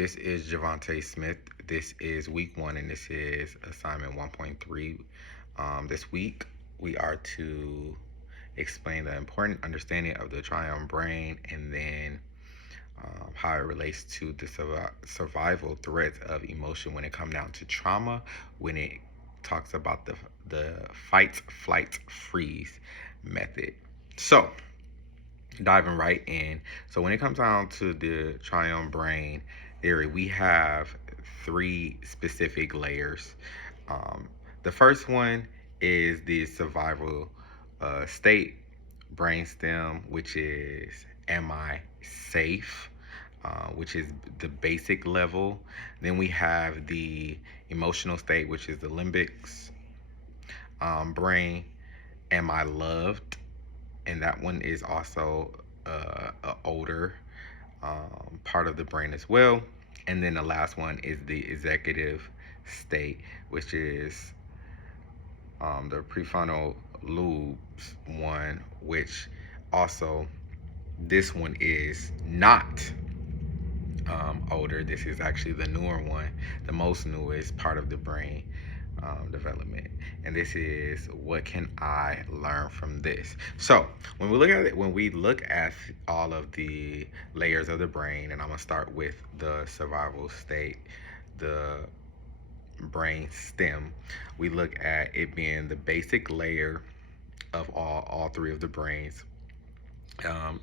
This is Javante Smith. This is week 1, and this is assignment 1.3. This week, we are to explain the important understanding of the triune brain, and then how it relates to the survival threats of emotion when it comes down to trauma, when it talks about the fight, flight, freeze method. So, diving right in. So when it comes down to the triune brain theory, we have 3 specific layers. Um, the first one is the survival state brainstem, which is am I safe? Which is the basic level. Then we have the emotional state, which is the limbics brain. Am I loved? And that one is also a older part of the brain as well. And then the last one is the executive state, which is the prefrontal lobes one, which also this one is not older. This is actually the newer one, the most newest part of the brain development. And this is what can I learn from this. So when we look at all of the layers of the brain, and I'm gonna start with the survival state, the brain stem. We look at it being the basic layer of all 3 of the brains.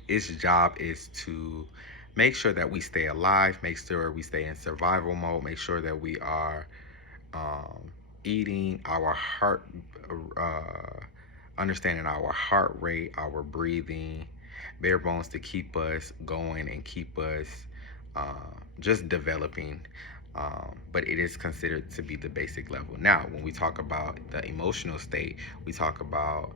Its job is to make sure that we stay alive, make sure we stay in survival mode, make sure that we are eating, our heart, understanding our heart rate, our breathing, bare bones to keep us going and keep us just developing. But it is considered to be the basic level. Now, when we talk about the emotional state, we talk about,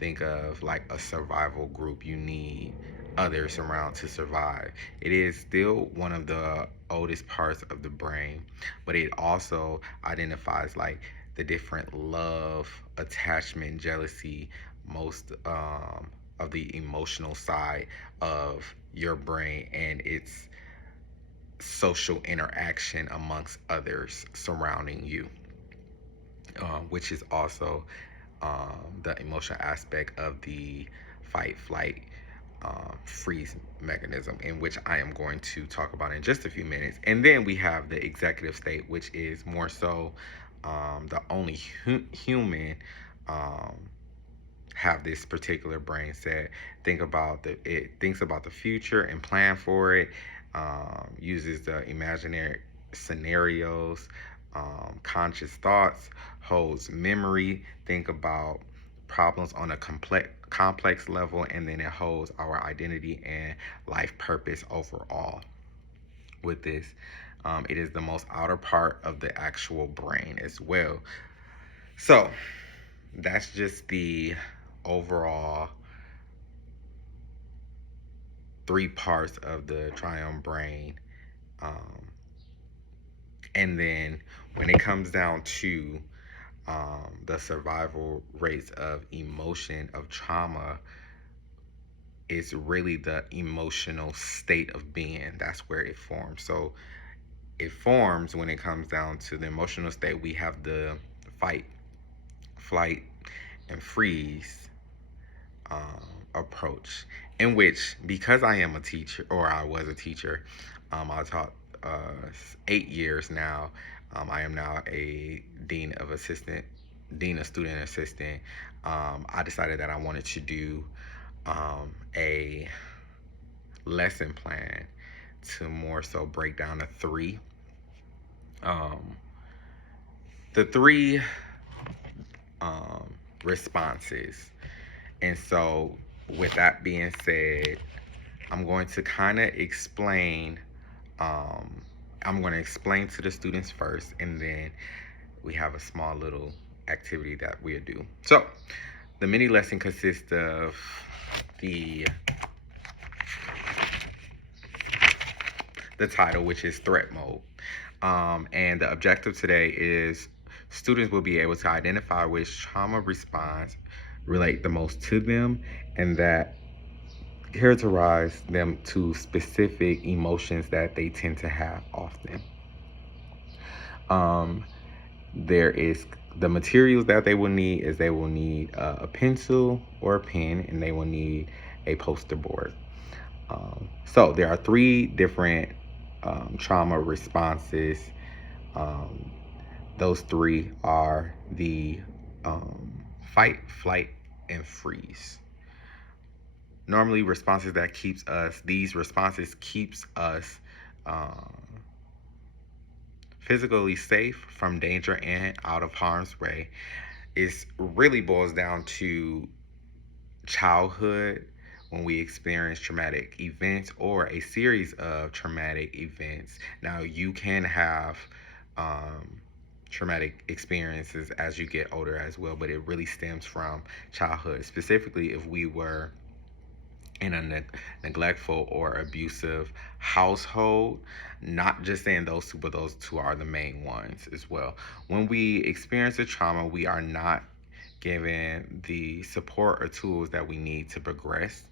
think of like a survival group. You need others around to survive. It is still one of the oldest parts of the brain, but it also identifies like the different love, attachment, jealousy, most of the emotional side of your brain and its social interaction amongst others surrounding you, which is also the emotional aspect of the fight, flight, freeze mechanism, in which I am going to talk about in just a few minutes. And then we have the executive state, which is more so the only human have this particular brain set. It thinks about the future and plan for it. Uses the imaginary scenarios, conscious thoughts, holds memory, think about problems on a complex level, and then it holds our identity and life purpose overall. With this, it is the most outer part of the actual brain as well. So that's just the overall 3 parts of the triune brain. And then when it comes down to the survival rates of emotion, of trauma, is really the emotional state of being. That's where it forms. So it forms when it comes down to the emotional state. We have the fight, flight, and freeze approach, in which, because I am a teacher, or I was a teacher, I taught 8 years now. I am now a dean of student assistant. I decided that I wanted to do a lesson plan to more so break down the three responses. And so, with that being said, I'm going to kind of explain. I'm going to explain to the students first, and then we have a small little activity that we'll do. So, the mini lesson consists of the title, which is threat mode. And the objective today is students will be able to identify which trauma response relate the most to them, and that characterize them to specific emotions that they tend to have often. There is the materials that they will need is they will need a pencil or a pen, and they will need a poster board. So there are three different trauma responses. Those three are the fight, flight, and freeze. Normally, these responses keeps us um, physically safe from danger and out of harm's way. It really boils down to childhood, when we experience traumatic events or a series of traumatic events. Now, you can have um, traumatic experiences as you get older as well, but it really stems from childhood. Specifically, if we were in a neglectful or abusive household, not just saying those two, but those two are the main ones as well. When we experience a trauma, we are not given the support or tools that we need to progress.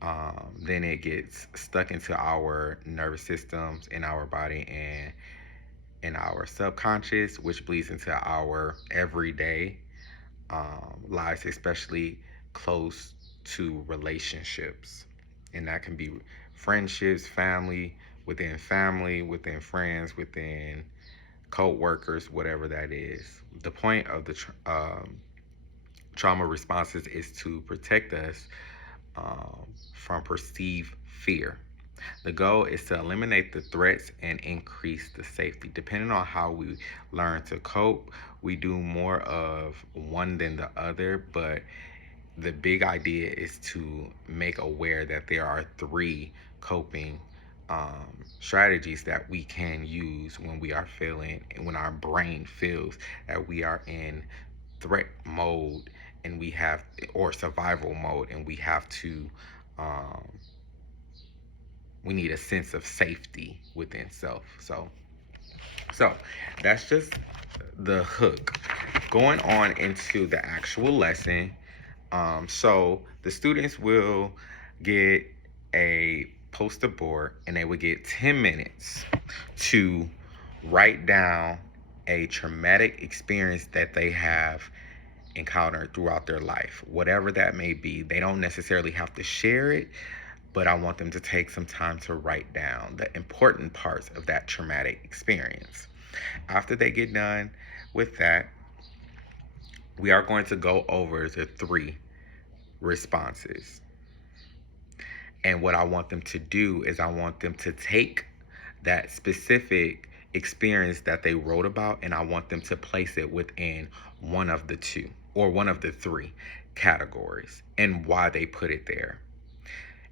Then it gets stuck into our nervous systems in our body and in our subconscious, which bleeds into our everyday lives, especially close to relationships. And that can be friendships, family, within friends, within co-workers, whatever that is. The point of the trauma responses is to protect us from perceived fear. The goal is to eliminate the threats and increase the safety. Depending on how we learn to cope, we do more of one than the other, but the big idea is to make aware that there are three coping strategies that we can use when we are feeling, when our brain feels that we are in threat mode and we have, or survival mode, and we have to um, we need a sense of safety within self. So that's just the hook. Going on into the actual lesson. So the students will get a poster board, and they would get 10 minutes to write down a traumatic experience that they have encountered throughout their life, whatever that may be. They don't necessarily have to share it, but I want them to take some time to write down the important parts of that traumatic experience. After they get done with that, we are going to go over the three responses. And what I want them to do is I want them to take that specific experience that they wrote about, and I want them to place it within one of the two or one of the three categories and why they put it there.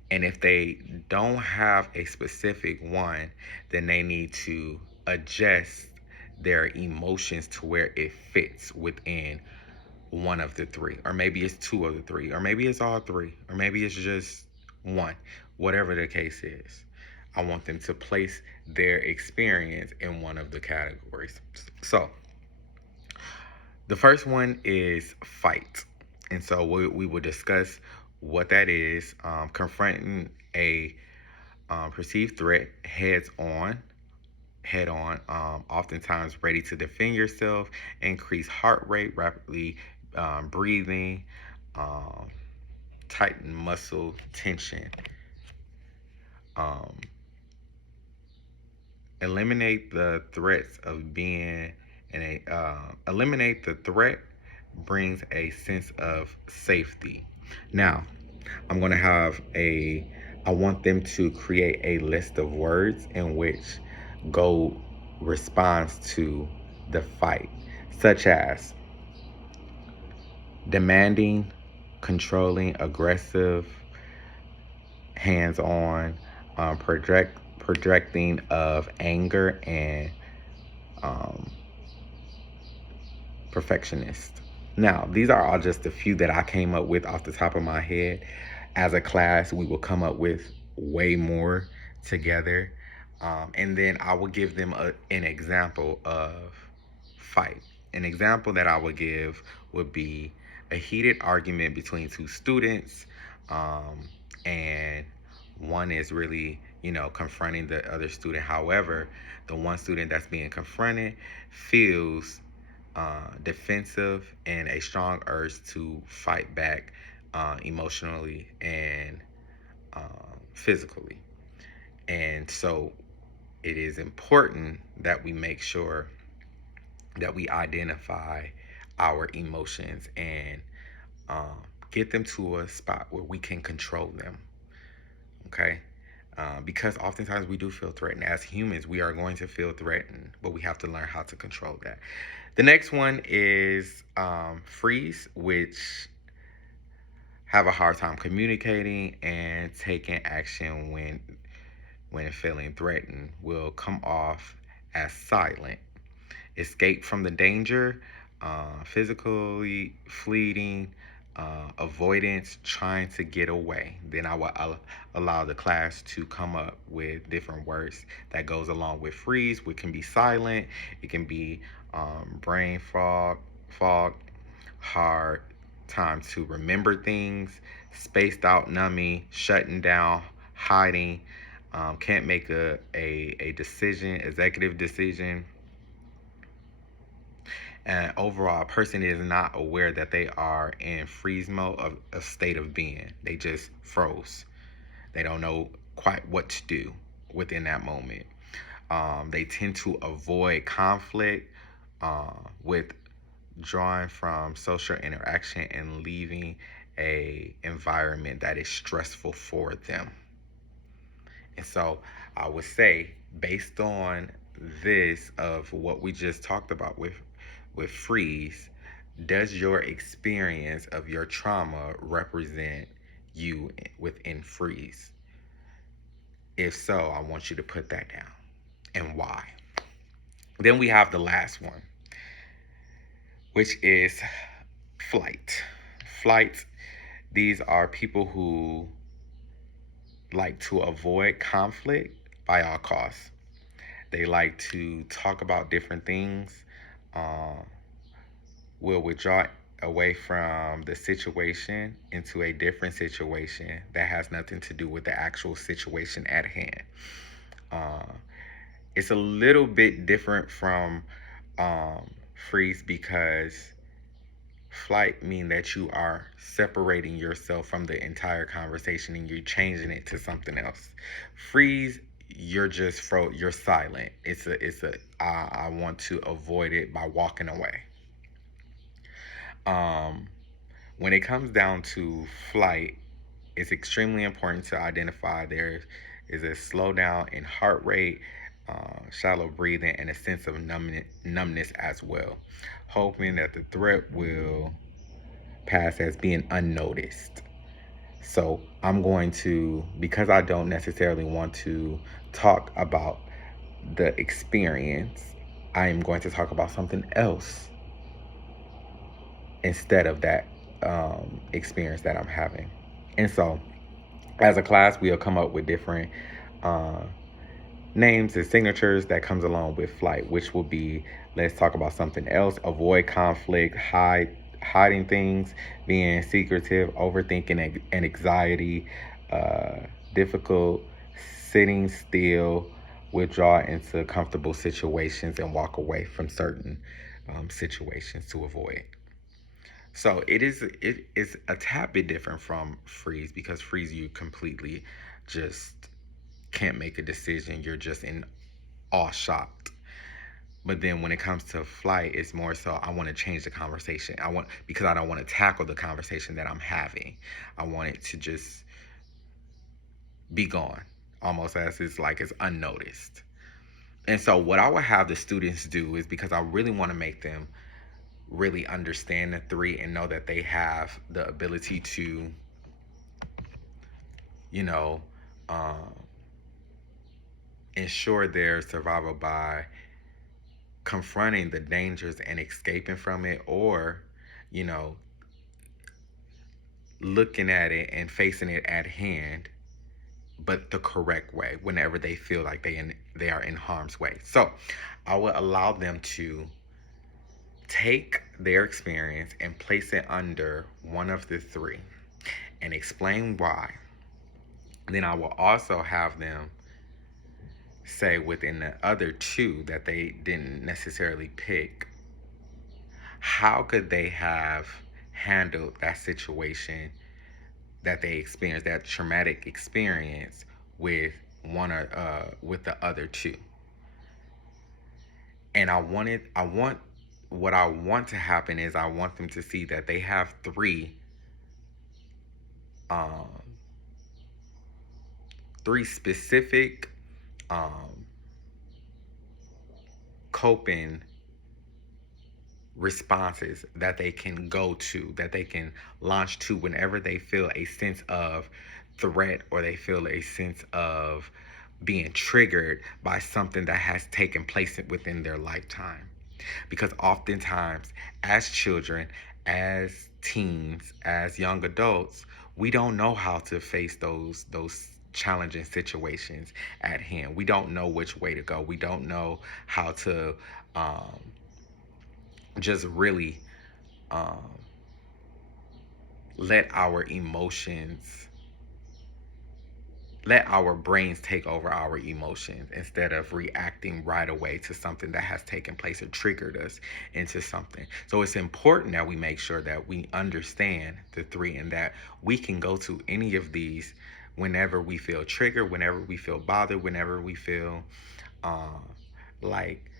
And if they don't have a specific one, then they need to adjust their emotions to where it fits within one of the three. Or maybe it's two of the three. Or maybe it's all three. Or maybe it's just one. Whatever the case is, I want them to place their experience in one of the categories. So, the first one is fight. And so we will discuss what that is, confronting a perceived threat head on, oftentimes ready to defend yourself, increase heart rate, rapidly breathing, um, tighten muscle tension. Um, Eliminate the threats of being in a eliminate the threat brings a sense of safety. Now, I'm going to have I want them to create a list of words in which go responds to the fight, such as demanding, controlling, aggressive, hands on, projecting of anger, and um, perfectionist. Now, these are all just a few that I came up with off the top of my head. As a class, we will come up with way more together. And then I will give them an example of fight. An example that I would give would be a heated argument between two students. And one is really, confronting the other student. However, the one student that's being confronted feels defensive and a strong urge to fight back emotionally and physically. And so it is important that we make sure that we identify our emotions and um, get them to a spot where we can control them. Okay? Because oftentimes we do feel threatened. As humans, we are going to feel threatened, but we have to learn how to control that. The next one is freeze, which have a hard time communicating and taking action when feeling threatened, will come off as silent. Escape from the danger, physically fleeting, avoidance, trying to get away. Then I will allow the class to come up with different words that goes along with freeze, which can be silent, it can be brain fog, hard time to remember things, spaced out numbing, shutting down, hiding, can't make a decision, executive decision. And overall, a person is not aware that they are in freeze mode of a state of being. They just froze. They don't know quite what to do within that moment. They tend to avoid conflict, withdrawing from social interaction and leaving a environment that is stressful for them. And so I would say, based on this of what we just talked about with freeze, does your experience of your trauma represent you within freeze? If so, I want you to put that down and why. Then we have the last one, which is flight. Flight, these are people who like to avoid conflict by all costs. They like to talk about different things, uh, will withdraw away from the situation into a different situation that has nothing to do with the actual situation at hand. Uh, it's a little bit different from freeze because flight mean that you are separating yourself from the entire conversation and you're changing it to something else. Freeze, you're just you're silent. I want to avoid it by walking away. Um, when it comes down to flight, it's extremely important to identify there is a slowdown in heart rate, shallow breathing, and a sense of numbness as well, hoping that the threat will pass as being unnoticed. So I'm going to, because I don't necessarily want to talk about the experience, I am going to talk about something else instead of that experience that I'm having. And so, as a class, we'll come up with different uh, names and signatures that comes along with flight, which will be, let's talk about something else, avoid conflict, hiding things, being secretive, overthinking and anxiety, uh, difficult, sitting still, withdraw into comfortable situations and walk away from certain situations to avoid. So it is a tad bit different from freeze because freeze you completely just can't make a decision. You're just in awe shocked. But then when it comes to flight, it's more so I want to change the conversation. I want because I don't want to tackle the conversation that I'm having. I want it to just be gone, almost as it's like it's unnoticed. And so what I would have the students do is because I really want to make them really understand the three and know that they have the ability to, you know, um, ensure their survival by confronting the dangers and escaping from it, or, you know, looking at it and facing it at hand, but the correct way whenever they feel like they are in harm's way. So I would allow them to take their experience and place it under one of the three. and explain why. Then I will also have them say within the other two that they didn't necessarily pick, how could they have handled that situation that they experienced, that traumatic experience with with the other two. And what I want to happen is I want them to see that they have um, three specific um, coping responses that they can go to, that they can launch to whenever they feel a sense of threat or they feel a sense of being triggered by something that has taken place within their lifetime. Because oftentimes, as children, as teens, as young adults, we don't know how to face those challenging situations at hand. We don't know which way to go. We don't know how to um, just really um, let our emotions, let our brains take over our emotions instead of reacting right away to something that has taken place or triggered us into something. So it's important that we make sure that we understand the three and that we can go to any of these whenever we feel triggered, whenever we feel bothered, whenever we feel um, like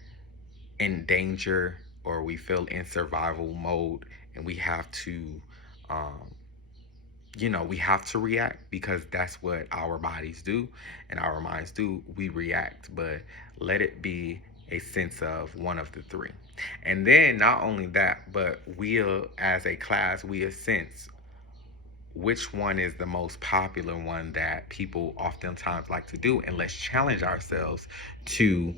in danger or we feel in survival mode and we have to um, we have to react because that's what our bodies do and our minds do. We react, but let it be a sense of one of the three. And then not only that, but we'll, as a class, we sense which one is the most popular one that people oftentimes like to do. And let's challenge ourselves to,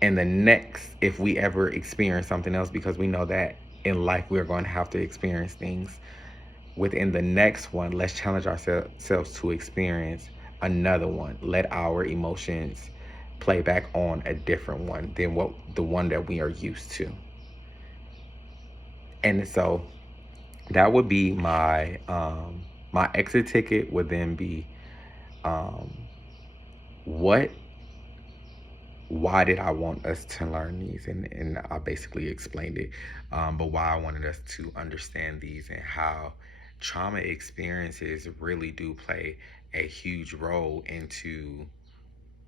in the next, if we ever experience something else, because we know that in life we're going to have to experience things within the next one, let's challenge ourselves to experience another one. Let our emotions play back on a different one than what the one that we are used to. And so that would be my exit ticket would then be um, what why did I want us to learn these? And I basically explained it, but why I wanted us to understand these and how trauma experiences really do play a huge role into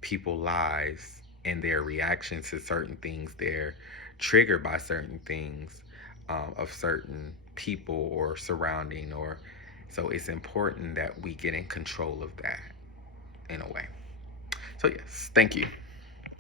people's lives and their reactions to certain things. They're triggered by certain things of certain people or surrounding, or so it's important that we get in control of that in a way. So yes, thank you.